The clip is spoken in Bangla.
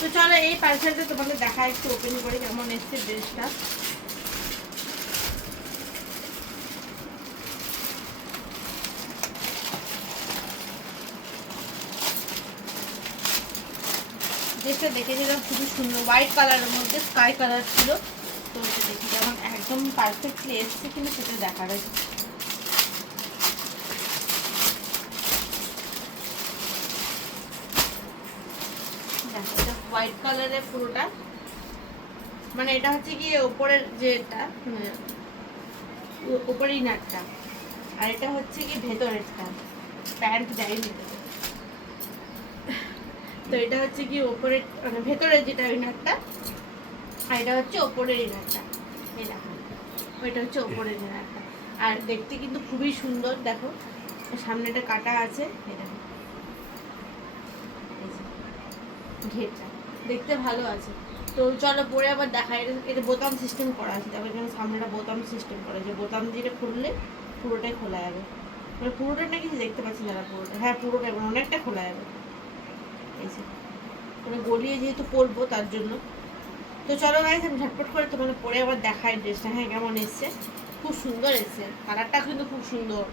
তো চলো এই পার্সেলটা তোমাদের দেখা একটু ওপেন করে কেমন এসছে ড্রেসটা। ড্রেসটা দেখে নিলাম খুবই সুন্দর, হোয়াইট কালারের মধ্যে স্কাই কালার ছিল। তো এটা দেখি যেমন একদম পারফেক্টলি এসছে কিনা সেটা দেখার আছে। দেখো এটা হোয়াইট কালারের পুরোটা, মানে এটা হচ্ছে কি ওপরের যেটা ওপরের ইনারটা, আর এটা হচ্ছে কি ভেতরেরটা, প্যান্ট দেয়নি। তো এটা হচ্ছে কি ওপরের মানে ভেতরের যেটা ইনারটা, আর এটা হচ্ছে ওপরের ইনারটা। এই দেখো ওইটা হচ্ছে ওপরের ইনারটা। আর দেখতে কিন্তু খুবই সুন্দর, দেখো সামনেটা কাটা আছে, এটা ঘেরটা দেখতে ভালো আছে। তো চলো পরে আবার দেখাই। এটা বোতাম সিস্টেম করা আছে, দেখো এখানে সামনেটা বোতাম সিস্টেম করা আছে, বোতাম দিয়ে খুললে পুরোটাই খোলা যাবে। মানে পুরোটা না কিছু দেখতে পাচ্ছি না পুরোটা, হ্যাঁ পুরোটাই মানে অনেকটা খোলা যাবে এই যে, মানে গলিয়ে যেহেতু পরবো তার জন্য। তো চলো গাইস আমি ঝটপট করে তোমাদের পরে আবার দেখাই ড্রেসটা, হ্যাঁ কেমন এসছে। খুব সুন্দর এসছে, কালারটা কিন্তু খুব সুন্দর।